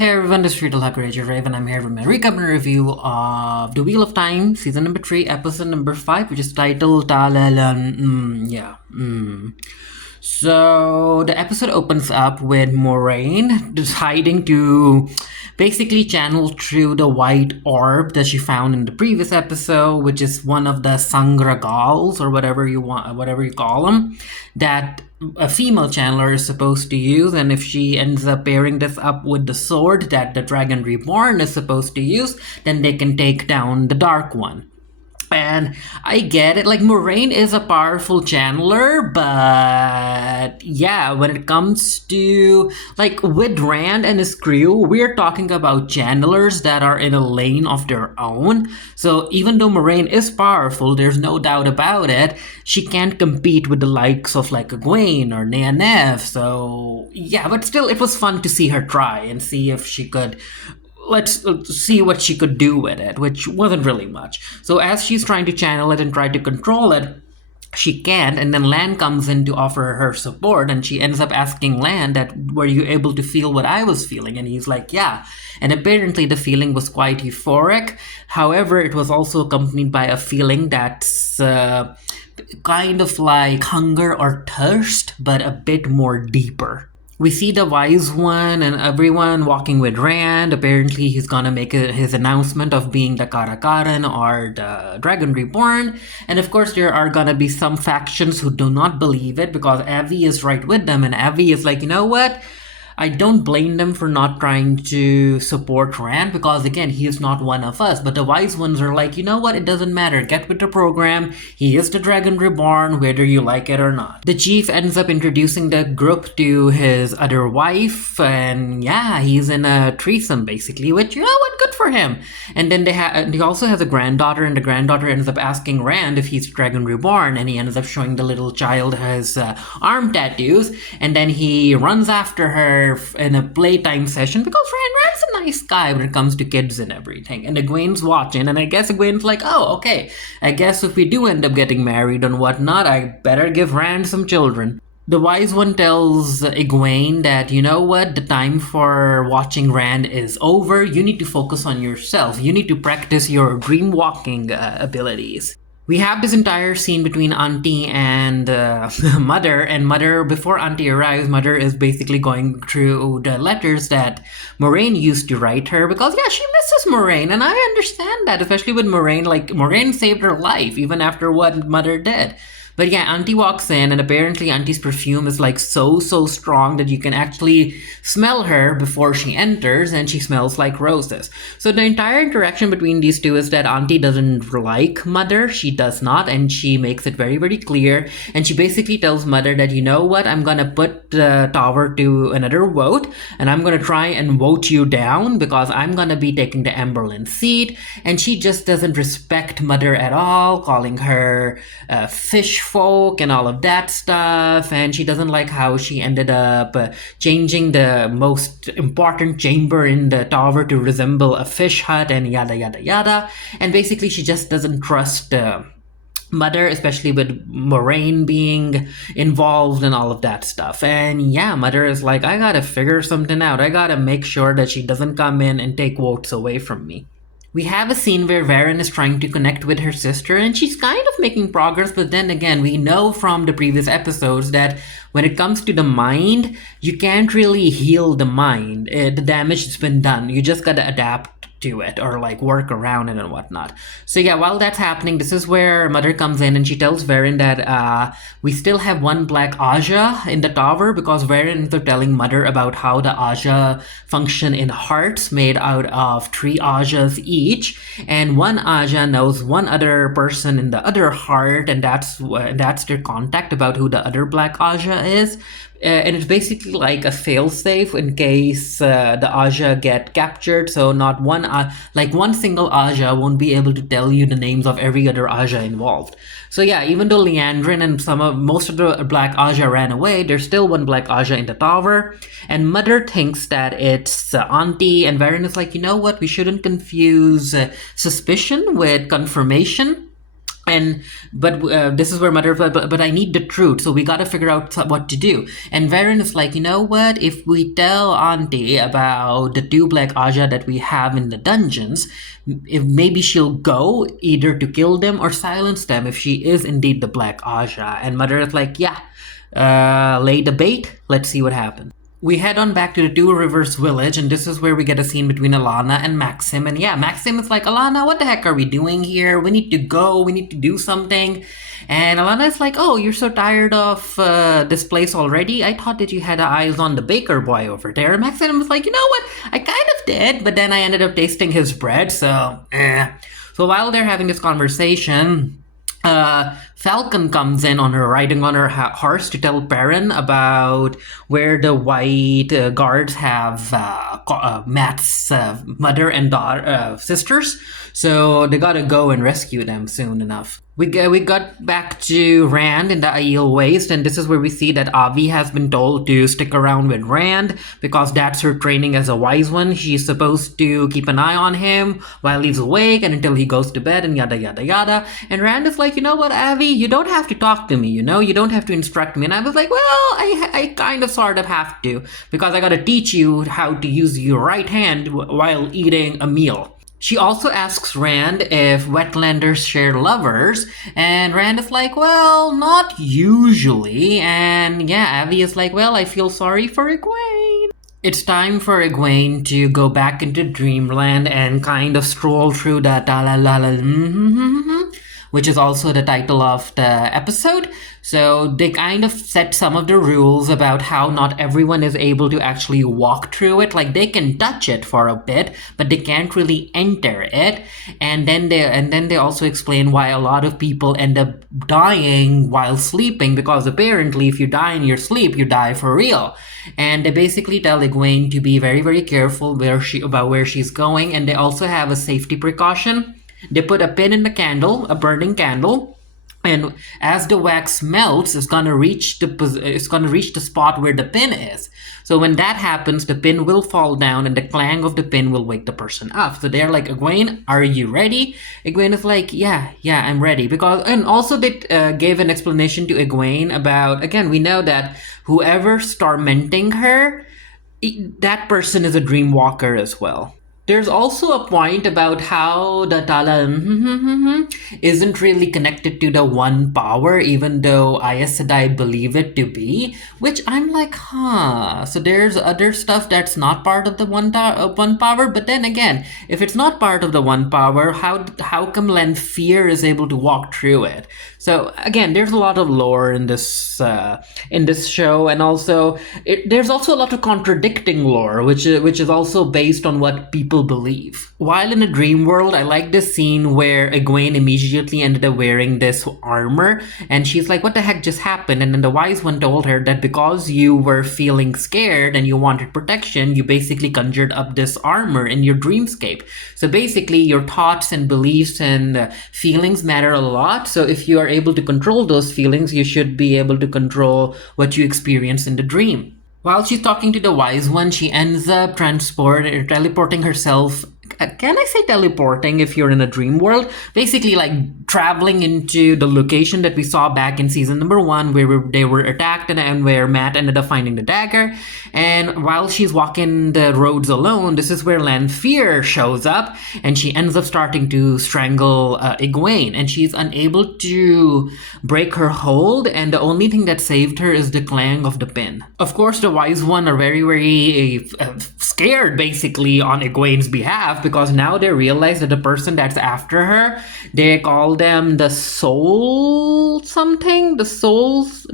Hey everyone, this is Raven. I'm here with my recap and review of The Wheel of Time, season number 3, episode number 5, which is titled Tel'aran'rhiod. So the episode opens up with Moraine deciding to basically channel through the white orb that she found in the previous episode, which is one of the Sangragals or whatever you call them, that a female channeler is supposed to use. And if she ends up pairing this up with the sword that the Dragon Reborn is supposed to use, then they can take down the Dark One. And I get it, like, Moraine is a powerful channeler, but yeah, when it comes to, like, with Rand and his crew, we're talking about channelers that are in a lane of their own. So even though Moraine is powerful, there's no doubt about it, she can't compete with the likes of, like, Egwene or Nynaeve. So yeah, but still, it was fun to see her try and see if she could let's see what she could do with it, which wasn't really much. So as she's trying to channel it and try to control it, she can't, and then Lan comes in to offer her support, and she ends up asking Lan that, were you able to feel what I was feeling? And he's like, yeah. And apparently the feeling was quite euphoric. However, it was also accompanied by a feeling that's kind of like hunger or thirst, but a bit more deeper. We see the Wise One and everyone walking with Rand. Apparently, he's gonna make his announcement of being the Karakaran or the Dragon Reborn. And of course, there are gonna be some factions who do not believe it because Avi is right with them. And Avi is like, you know what? I don't blame them for not trying to support Rand because, again, he is not one of us. But the Wise Ones are like, you know what? It doesn't matter. Get with the program. He is the Dragon Reborn, whether you like it or not. The chief ends up introducing the group to his other wife, and yeah, he's in a threesome, basically, which, you know what? Good for him. And then he also has a granddaughter, and the granddaughter ends up asking Rand if he's Dragon Reborn, and he ends up showing the little child his arm tattoos, and then he runs after her in a playtime session because Rand's a nice guy when it comes to kids and everything. And Egwene's watching, and I guess Egwene's like, oh, okay, I guess if we do end up getting married and whatnot, I better give Rand some children. The Wise One tells Egwene that, you know what, the time for watching Rand is over. You need to focus on yourself. You need to practice your dream walking abilities. We have this entire scene between Auntie and Mother, and Mother, before Auntie arrives, Mother is basically going through the letters that Moraine used to write her, because, yeah, she misses Moraine, and I understand that, especially with Moraine. Like, Moraine saved her life, even after what Mother did. But yeah, Auntie walks in, and apparently Auntie's perfume is like so strong that you can actually smell her before she enters, and she smells like roses. So the entire interaction between these two is that Auntie doesn't like Mother. She does not, and she makes it very clear. And she basically tells Mother that, you know what, I'm gonna put the tower to another vote, and I'm gonna try and vote you down because I'm gonna be taking the Emberlyn seat. And she just doesn't respect Mother at all, calling her fish folk and all of that stuff, and she doesn't like how she ended up changing the most important chamber in the tower to resemble a fish hut and yada. And basically she just doesn't trust Mother, especially with Moraine being involved and all of that stuff. And yeah, Mother is like, I gotta figure something out. I gotta make sure that she doesn't come in and take votes away from me. We have a scene where Varen is trying to connect with her sister, and she's kind of making progress, but then again, we know from the previous episodes that when it comes to the mind, you can't really heal the mind. The damage has been done. You just gotta adapt to it or like work around it and whatnot. So yeah, while that's happening, this is where Mother comes in and she tells Varen that we still have one black Aja in the tower, because Varen is telling Mother about how the Aja function in hearts made out of 3 Ajas each, and one Aja knows one other person in the other heart, and that's their contact about who the other black Aja is. And it's basically like a failsafe in case the Aja get captured, so not one single Aja won't be able to tell you the names of every other Aja involved. So yeah, even though Liandrin and most of the black Aja ran away, there's still one black Aja in the tower, and Mother thinks that it's Auntie, and Varen is like, you know what, we shouldn't confuse suspicion with confirmation. And this is where mother, but I need the truth, so we got to figure out what to do. And Varen is like, you know what, if we tell auntie about the two black aja that we have in the dungeons, if maybe she'll go either to kill them or silence them if she is indeed the black aja. And mother is like, yeah, lay the bait, let's see what happens. We head on back to the Two Rivers village, and this is where we get a scene between Alana and Maxim. And yeah, Maxim is like, Alana, what the heck are we doing here? We need to go, we need to do something. And Alana is like, oh, you're so tired of this place already? I thought that you had eyes on the baker boy over there. And Maxim was like, you know what? I kind of did, but then I ended up tasting his bread, so So while they're having this conversation, Falcon comes in on her riding on her horse to tell Perrin about where the white guards have Matt's mother and daughter sisters. So they gotta go and rescue them soon enough. We got back to Rand in the Aiel Waste, and this is where we see that Avi has been told to stick around with Rand because that's her training as a wise one. She's supposed to keep an eye on him while he's awake and until he goes to bed and yada yada yada. And Rand is like, you know what, Avi, you don't have to talk to me, you know, you don't have to instruct me. And I was like, well, I kind of sort of have to, because I gotta teach you how to use your right hand while eating a meal. She also asks Rand if wetlanders share lovers, and Rand is like, well, not usually. And yeah, Avi is like, well, I feel sorry for Egwene. It's time for Egwene to go back into Dreamland and kind of stroll through the ta-la-la-la, which is also the title of the episode. So they kind of set some of the rules about how not everyone is able to actually walk through it. Like, they can touch it for a bit, but they can't really enter it. And then they also explain why a lot of people end up dying while sleeping, because apparently if you die in your sleep, you die for real. And they basically tell Egwene to be very, very careful about where she's going, and they also have a safety precaution. They put a pin in the candle, a burning candle, and as the wax melts, it's gonna reach the spot where the pin is. So when that happens, the pin will fall down, and the clang of the pin will wake the person up. So they're like, Egwene, are you ready? Egwene is like, yeah, I'm ready. And also they gave an explanation to Egwene about, again, we know that whoever's tormenting her, that person is a dream walker as well. There's also a point about how the Tel'aran'rhiod isn't really connected to the one power, even though Aes Sedai believe it to be, which I'm like, huh. So there's other stuff that's not part of the one power, but then again, if it's not part of the one power, how come Lanfear is able to walk through it? So again, there's a lot of lore in this show, and also there's also a lot of contradicting lore, which is also based on what people believe. While in a dream world, I like this scene where Egwene immediately ended up wearing this armor, and she's like, what the heck just happened? And then the wise one told her that because you were feeling scared and you wanted protection, you basically conjured up this armor in your dreamscape. So basically, your thoughts and beliefs and feelings matter a lot. So if you are able to control those feelings, you should be able to control what you experience in the dream. While she's talking to the wise one, she ends up teleporting herself. Can I say teleporting if you're in a dream world? Basically, like traveling into the location that we saw back in season number 1, where they were attacked and where Matt ended up finding the dagger. And while she's walking the roads alone, this is where Lanfear shows up, and she ends up starting to strangle Egwene, and she's unable to break her hold, and the only thing that saved her is the clang of the pin. Of course, the wise one are very, very scared, basically, on Egwene's behalf, because now they realize that the person that's after her, they call them the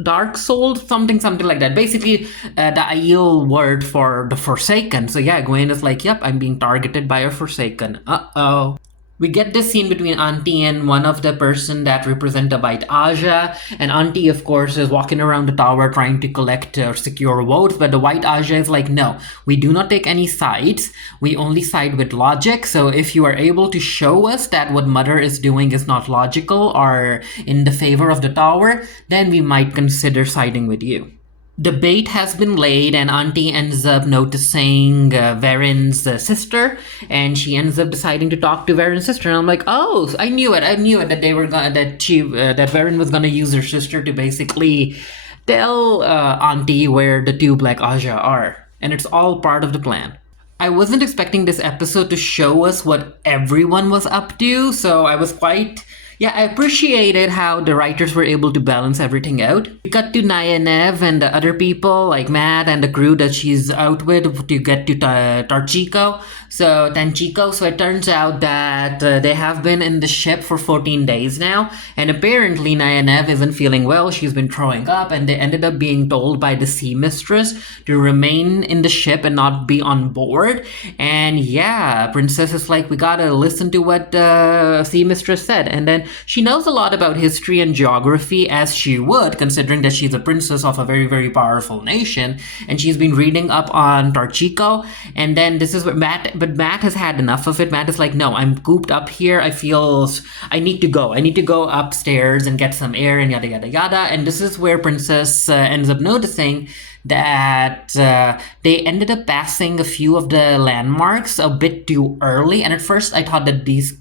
dark souls, something like that. Basically, the Aiel word for the Forsaken. So yeah, Egwene is like, yep, I'm being targeted by a Forsaken. Uh-oh. We get this scene between Auntie and one of the person that represent the White Aja, and Auntie, of course, is walking around the tower trying to collect or secure votes, but the White Aja is like, no, we do not take any sides, we only side with logic. So if you are able to show us that what Mother is doing is not logical or in the favor of the tower, then we might consider siding with you. The bait has been laid, and Auntie ends up noticing Varen's sister, and she ends up deciding to talk to Varen's sister. And I'm like, oh, I knew it. I knew it that they were gonna that Varen was gonna use her sister to basically tell Auntie where the two Black Aja are, and it's all part of the plan. I wasn't expecting this episode to show us what everyone was up to, so I was quite. Yeah, I appreciated how the writers were able to balance everything out. We cut to Nayanev and the other people, like Matt and the crew that she's out with, to get to Tarchico. Tanchico. So it turns out that they have been in the ship for 14 days now, and apparently Nayanev isn't feeling well. She's been throwing up, and they ended up being told by the sea mistress to remain in the ship and not be on board. And yeah, Princess is like, we gotta listen to what the sea mistress said. And then she knows a lot about history and geography, as she would, considering that she's a princess of a very, very powerful nation. And she's been reading up on Tarchico. And then this is where Matt has had enough of it. Matt is like, no, I'm cooped up here. I feel I need to go. I need to go upstairs and get some air and yada, yada, yada. And this is where Princess ends up noticing that they ended up passing a few of the landmarks a bit too early. And at first I thought that these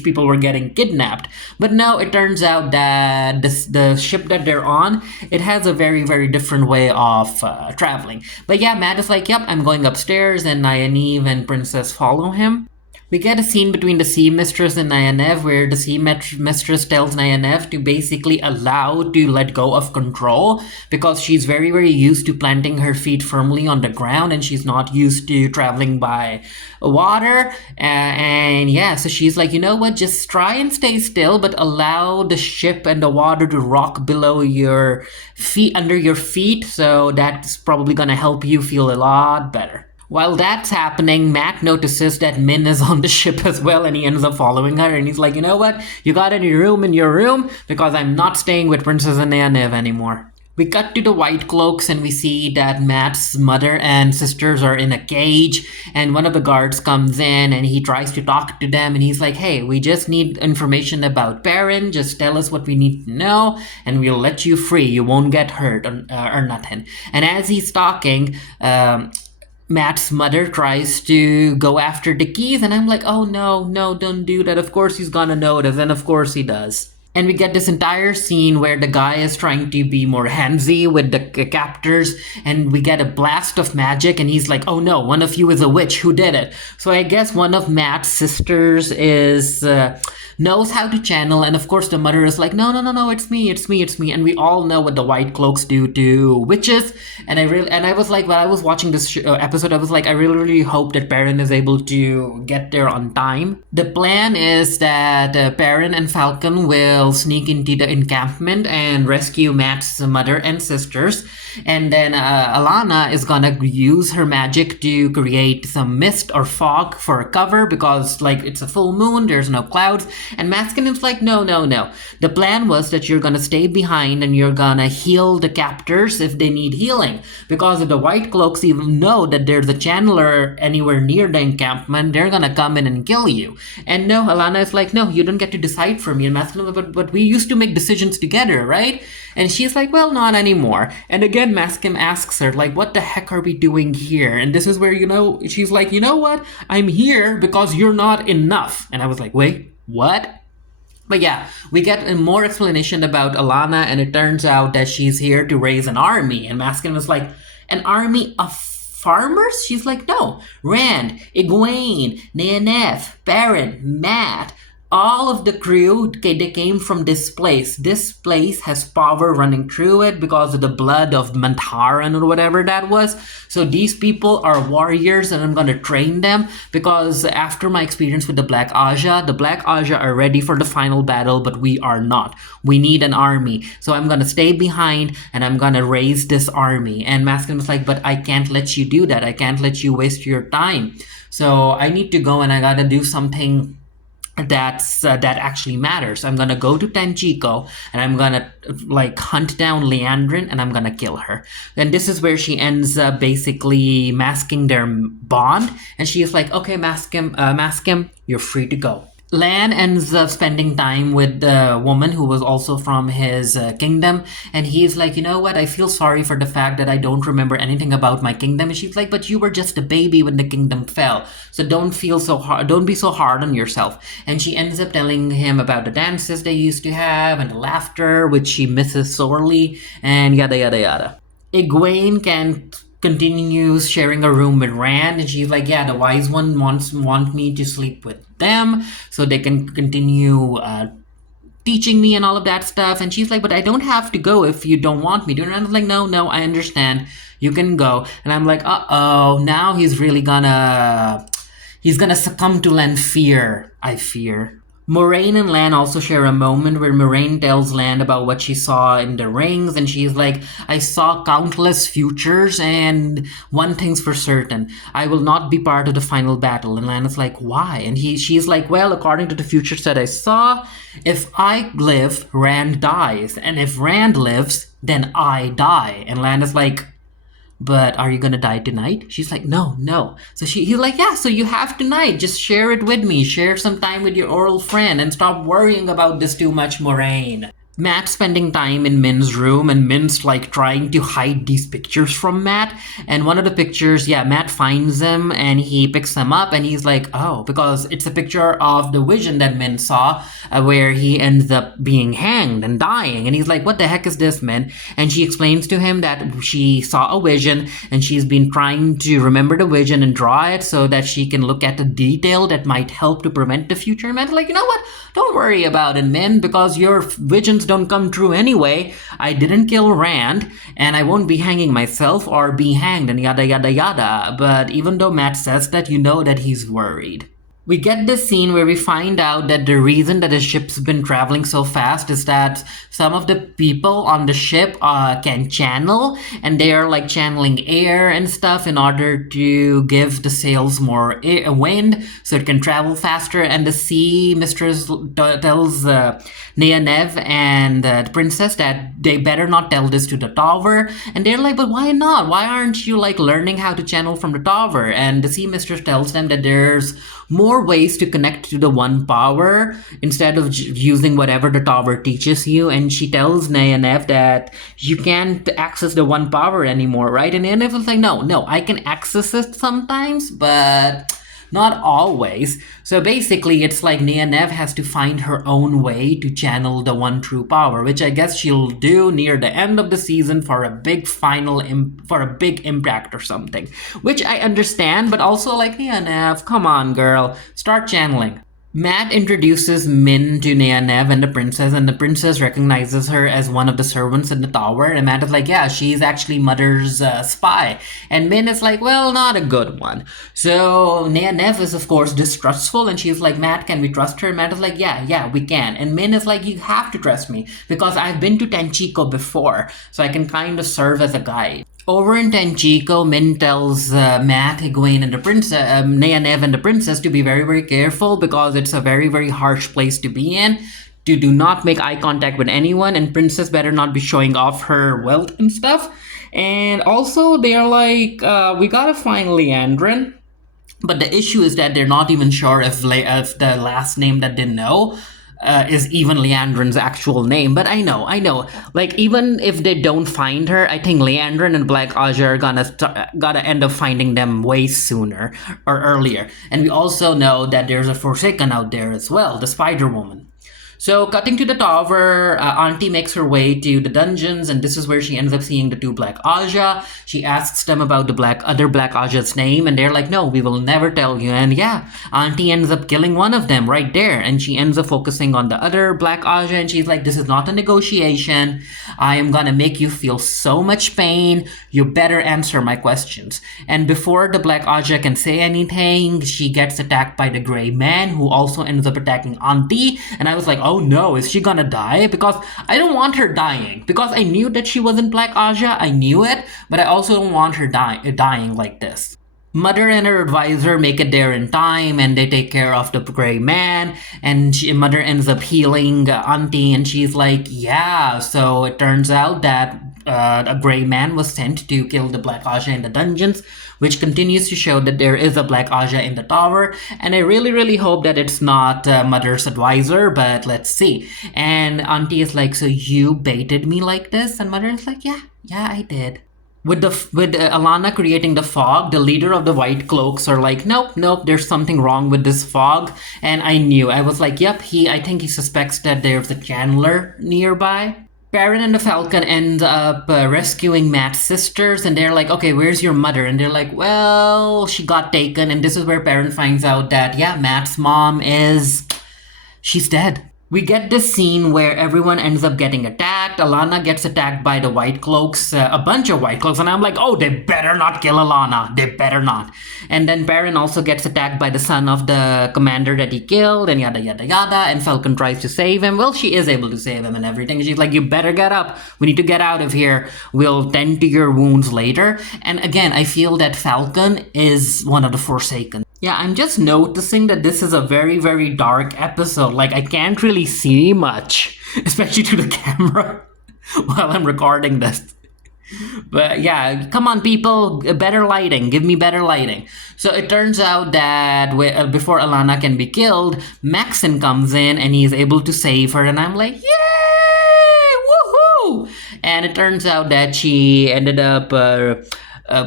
people were getting kidnapped, but no, it turns out that the ship that they're on, it has a very, very different way of traveling. But yeah, Matt is like, yep, I'm going upstairs, and Nynaeve and Princess follow him. We get a scene between the sea mistress and Nynaeve where the sea mistress tells Nynaeve to basically allow to let go of control, because she's very, very used to planting her feet firmly on the ground, and she's not used to traveling by water. And yeah, so she's like, you know what, just try and stay still, but allow the ship and the water to rock below your feet, under your feet, so that's probably gonna help you feel a lot better. While that's happening, Matt notices that Min is on the ship as well, and he ends up following her, and he's like, you know what, you got any room in your room? Because I'm not staying with Princess Nynaeve anymore. We cut to the White Cloaks, and we see that Matt's mother and sisters are in a cage, and one of the guards comes in and he tries to talk to them, and he's like, hey, we just need information about Perrin, just tell us what we need to know and we'll let you free, you won't get hurt or nothing. And as he's talking, Matt's mother tries to go after the keys, and I'm like, oh no, don't do that. Of course he's gonna notice, and of course he does. And we get this entire scene where the guy is trying to be more handsy with the captors, and we get a blast of magic, and he's like, oh no, one of you is a witch, who did it? So I guess one of Matt's sisters is knows how to channel, and of course the mother is like, no, it's me, and we all know what the White Cloaks do to witches. And I was like, while I was watching this episode, I was like, I really hope that Perrin is able to get there on time. The plan is that Perrin and Falcon will sneak into the encampment and rescue Matt's mother and sisters, and then Alana is gonna use her magic to create some mist or fog for a cover, because like it's a full moon, there's no clouds. And Masculine's like, no. The plan was that you're gonna stay behind and you're gonna heal the captors if they need healing. Because if the White Cloaks even know that there's a channeler anywhere near the encampment, they're gonna come in and kill you. And no, Alana is like, no, you don't get to decide for me. And Masculine, but we used to make decisions together, right? And she's like, well, not anymore. And again, Maskim asks her, like, what the heck are we doing here? And this is where, she's like, you know what? I'm here because you're not enough. And I was like, wait, what? But yeah, we get more explanation about Alana, and it turns out that she's here to raise an army. And Maskin was like, an army of farmers? She's like, no. Rand, Egwene, Nynaeve, Perrin, Matt, all of the crew, they came from this place. This place has power running through it because of the blood of Mantaran or whatever that was. So these people are warriors, and I'm going to train them, because after my experience with the Black Aja are ready for the final battle, but we are not. We need an army. So I'm going to stay behind and I'm going to raise this army. And Maskin was like, but I can't let you do that. I can't let you waste your time. So I need to go and I got to do something that actually matters. I'm gonna go to Tanchico and I'm gonna hunt down Liandrin and I'm gonna kill her. And this is where she ends up basically masking their bond, and she is like, okay, Maskim, you're free to go. Lan ends up spending time with the woman who was also from his kingdom, and he's like, you know what? I feel sorry for the fact that I don't remember anything about my kingdom. And she's like, but you were just a baby when the kingdom fell, so don't feel so hard. Don't be so hard on yourself. And she ends up telling him about the dances they used to have and the laughter, which she misses sorely, and yada yada yada. Egwene can continues sharing a room with Rand, and she's like, "Yeah, the wise one want me to sleep with them so they can continue teaching me and all of that stuff." And she's like, "But I don't have to go if you don't want me to." And Rand's like, "No, no, I understand. You can go." And I'm like, "Uh oh, now he's gonna succumb to Lanfear. I fear." Moraine and Lan also share a moment where Moraine tells Lan about what she saw in the rings, and she's like, "I saw countless futures, and one thing's for certain, I will not be part of the final battle." And Lan is like, "Why?" And she's like, "Well, according to the futures that I saw, if I live, Rand dies, and if Rand lives, then I die." And Lan is like, "But are you gonna die tonight?" She's like, "No, no." So he's like, "Yeah, so you have tonight. Just share it with me. Share some time with your oral friend and stop worrying about this too much, Moraine." Matt's spending time in Min's room, and Min's like trying to hide these pictures from Matt. And one of the pictures, yeah, Matt finds them and he picks them up, and he's like, "Oh," because it's a picture of the vision that Min saw, where he ends up being hanged and dying. And he's like, "What the heck is this, Min?" And she explains to him that she saw a vision and she's been trying to remember the vision and draw it so that she can look at the detail that might help to prevent the future. And Matt's like, "You know what? Don't worry about it, Min, because your visions don't come true anyway. I didn't kill Rand, and I won't be hanging myself or be hanged," and yada yada yada. But even though Matt says that, you know that he's worried. We get this scene where we find out that the reason that the ship's been traveling so fast is that some of the people on the ship can channel, and they are like channeling air and stuff in order to give the sails more wind so it can travel faster. And the sea mistress tells Neanev and the princess that they better not tell this to the tower. And they're like, "But why not? Why aren't you like learning how to channel from the tower?" And the sea mistress tells them that there's more ways to connect to the one power instead of using whatever the tower teaches you. And she tells Neanev that you can't access the one power anymore, right? And Neanev is like, no, I can access it sometimes, but not always. So basically, it's like Neanev has to find her own way to channel the one true power, which I guess she'll do near the end of the season for a big for a big impact or something. Which I understand, but also like, Neanev, come on, girl, start channeling. Matt introduces Min to Neanev and the princess recognizes her as one of the servants in the tower. And Matt is like, "Yeah, she's actually Mother's spy." And Min is like, "Well, not a good one." So Neanev is, of course, distrustful, and she's like, "Matt, can we trust her?" And Matt is like, yeah, we can." And Min is like, "You have to trust me because I've been to Tenchico before, so I can kind of serve as a guide." Over in Tenchico, Min tells Matt, Egwene, and the princess, Neanev and the princess, to be very, very careful because it's a very, very harsh place to be in. To do not make eye contact with anyone, and princess better not be showing off her wealth and stuff. And also, they're like, "We gotta find Liandrin." But the issue is that they're not even sure if the last name that they know is even Leandrin's actual name. But I know. Like, even if they don't find her, I think Leandrin and Black Aja are gonna end up finding them way sooner or earlier. And we also know that there's a Forsaken out there as well, the Spider Woman. So, cutting to the tower, Auntie makes her way to the dungeons, and this is where she ends up seeing the two Black Aja. She asks them about the other Black Aja's name, and they're like, "No, we will never tell you." And yeah, Auntie ends up killing one of them right there, and she ends up focusing on the other Black Aja, and she's like, "This is not a negotiation. I am gonna make you feel so much pain. You better answer my questions." And before the Black Aja can say anything, she gets attacked by the Gray Man, who also ends up attacking Auntie, and I was like, "Oh no, is she gonna die?" Because I don't want her dying. Because I knew that she wasn't Black Aja, I knew it, but I also don't want her dying like this. Mother and her advisor make it there in time, and they take care of the Gray Man, and Mother ends up healing Auntie, and she's like, "Yeah, so it turns out that a Gray Man was sent to kill the Black Aja in the dungeons, which continues to show that there is a Black Aja in the tower. And I really, really hope that it's not Mother's advisor, but let's see. And Auntie is like, so you baited me like this? And Mother is like, yeah, I did. With Alana creating the fog, the leader of the White Cloaks are like, nope, there's something wrong with this fog. And I was like, yep, I think he suspects that there's a channeler nearby. Perrin and the Falcon end up rescuing Matt's sisters, and they're like, okay, where's your mother? And they're like, well, she got taken. And this is where Perrin finds out that, yeah, Matt's mom she's dead. We get this scene where everyone ends up getting attacked. Alana gets attacked by the White Cloaks, a bunch of White Cloaks, and I'm like, oh, they better not kill Alana. They better not. And then Perrin also gets attacked by the son of the commander that he killed, and yada, yada, yada, and Falcon tries to save him. Well, she is able to save him and everything. She's like, you better get up. We need to get out of here. We'll tend to your wounds later. And again, I feel that Falcon is one of the Forsaken. Yeah, I'm just noticing that this is a very, very dark episode. Like, I can't really see much, especially to the camera while I'm recording this. But yeah, come on, people, better lighting. Give me better lighting. So it turns out that before Alana can be killed, Maxon comes in and he's able to save her. And I'm like, yay! Woohoo! And it turns out that she ended up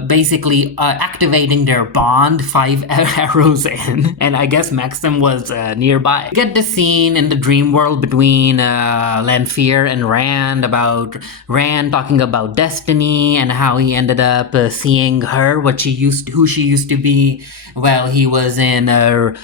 basically activating their bond 5 arrows in, and I guess Maxim was nearby. We get the scene in the dream world between Lanfear and Rand, about Rand talking about destiny and how he ended up seeing her, who she used to be. Well, he was in Rehorden.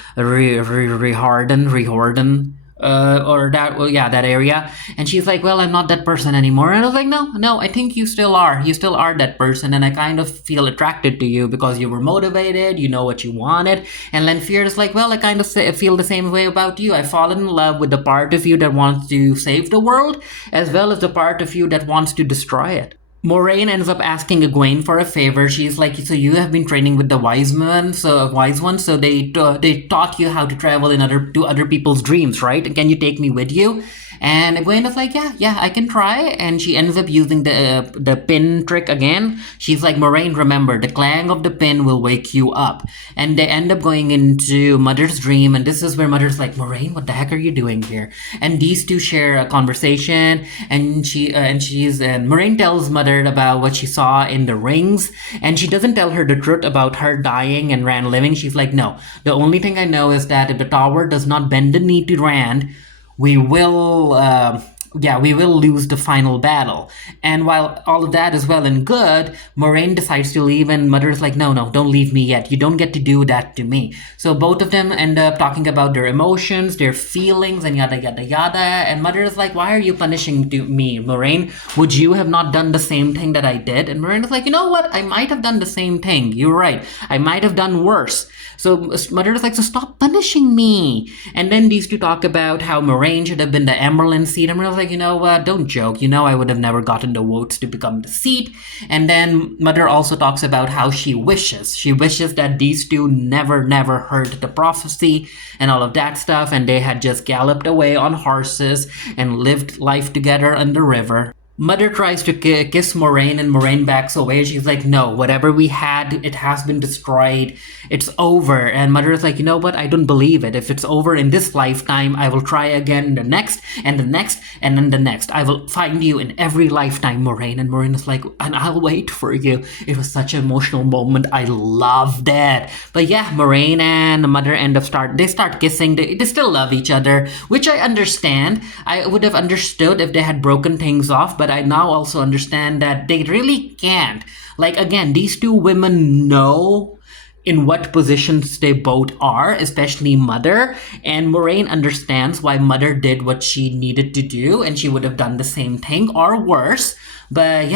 That area. And she's like, well, I'm not that person anymore. And I was like, no, I think you still are. You still are that person. And I kind of feel attracted to you because you were motivated, you know what you wanted. And Lanfear is like, well, I kind of feel the same way about you. I've fallen in love with the part of you that wants to save the world, as well as the part of you that wants to destroy it. Moraine ends up asking Egwene for a favor. She's like, so you have been training with the wise ones, so they taught you how to travel to other people's dreams, right? Can you take me with you? And Egwene is like, yeah, I can try. And she ends up using the pin trick again. She's like, Moraine, remember, the clang of the pin will wake you up. And they end up going into Mother's dream. And this is where Mother's like, Moraine, what the heck are you doing here? And these two share a conversation. And Moraine tells Mother about what she saw in the rings. And she doesn't tell her the truth about her dying and Rand living. She's like, no, the only thing I know is that if the tower does not bend the knee to Rand, we will lose the final battle. And while all of that is well and good, Moraine decides to leave, and Mother's like, no, don't leave me yet. You don't get to do that to me. So both of them end up talking about their emotions, their feelings, and yada, yada, yada. And Mother is like, why are you punishing me, Moraine? Would you have not done the same thing that I did? And Moraine is like, you know what? I might have done the same thing. You're right. I might have done worse. So Mother is like, so stop punishing me. And then these two talk about how Moraine should have been the Emerald seat. And Mother's like, you know what, don't joke. You know I would have never gotten the votes to become the seat. And then Mother also talks about how she wishes that these two never heard the prophecy and all of that stuff. And they had just galloped away on horses and lived life together on the river. Mother tries to kiss Moraine, and Moraine backs away. She's like, no, whatever we had, it has been destroyed. It's over. And Mother is like, you know what? I don't believe it. If it's over in this lifetime, I will try again the next, and the next, and then the next. I will find you in every lifetime, Moraine. And Moraine is like, and I'll wait for you. It was such an emotional moment. I loved it. But yeah, Moraine and Mother start kissing. They still love each other, which I understand. I would have understood if they had broken things off, but I now also understand that they really can't. Like, again, these two women know in what positions they both are, especially Mother, and Moraine understands why Mother did what she needed to do, and she would have done the same thing or worse. But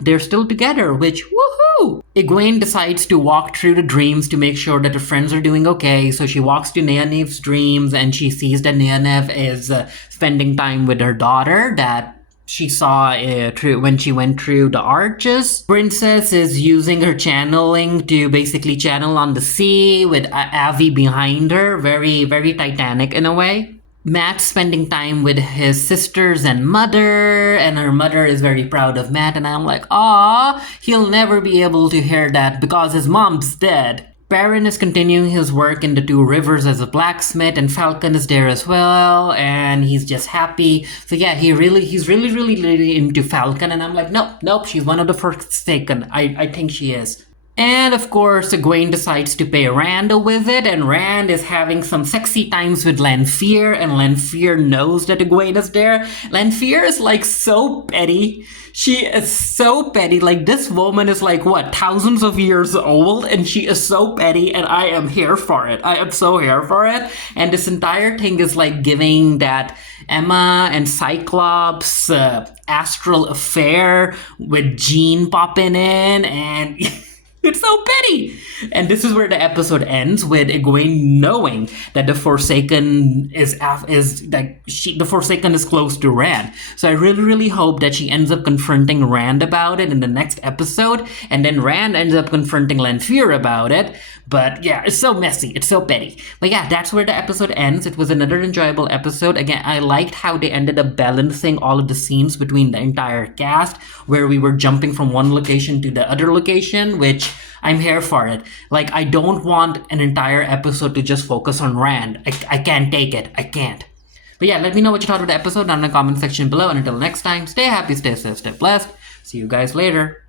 they're still together, which, woohoo! Egwene decides to walk through the dreams to make sure that her friends are doing okay. So she walks to Nynaeve's dreams, and she sees that Nynaeve is spending time with her daughter that she saw when she went through the arches. Princess is using her channeling to basically channel on the sea with Avi behind her. Very, very Titanic in a way. Matt's spending time with his sisters and Mother, and her mother is very proud of Matt, and I'm like, "Aw, he'll never be able to hear that because his mom's dead." Baron is continuing his work in the Two Rivers as a blacksmith, and Falcon is there as well, and he's just happy. So yeah, he's really into Falcon, and I'm like, nope, she's one of the Forsaken. I think she is. And of course, Egwene decides to pay Rand a visit, and Rand is having some sexy times with Lanfear, and Lanfear knows that Egwene is there. Lanfear is like so petty. She is so petty. Like, this woman is like, what, thousands of years old, and she is so petty, and I am here for it. I am so here for it. And this entire thing is like giving that Emma and Cyclops astral affair with Jean popping in, and it's so petty. And this is where the episode ends, with Egwene knowing that the Forsaken the Forsaken is close to Rand. So I really hope that she ends up confronting Rand about it in the next episode, and then Rand ends up confronting Lanfear about it. But yeah, it's so messy. It's so petty. But yeah, that's where the episode ends. It was another enjoyable episode. Again, I liked how they ended up balancing all of the scenes between the entire cast, where we were jumping from one location to the other location, which I'm here for it. Like, I don't want an entire episode to just focus on Rand. I can't take it. I can't. But yeah, let me know what you thought of the episode down in the comment section below. And until next time, stay happy, stay safe, stay blessed. See you guys later.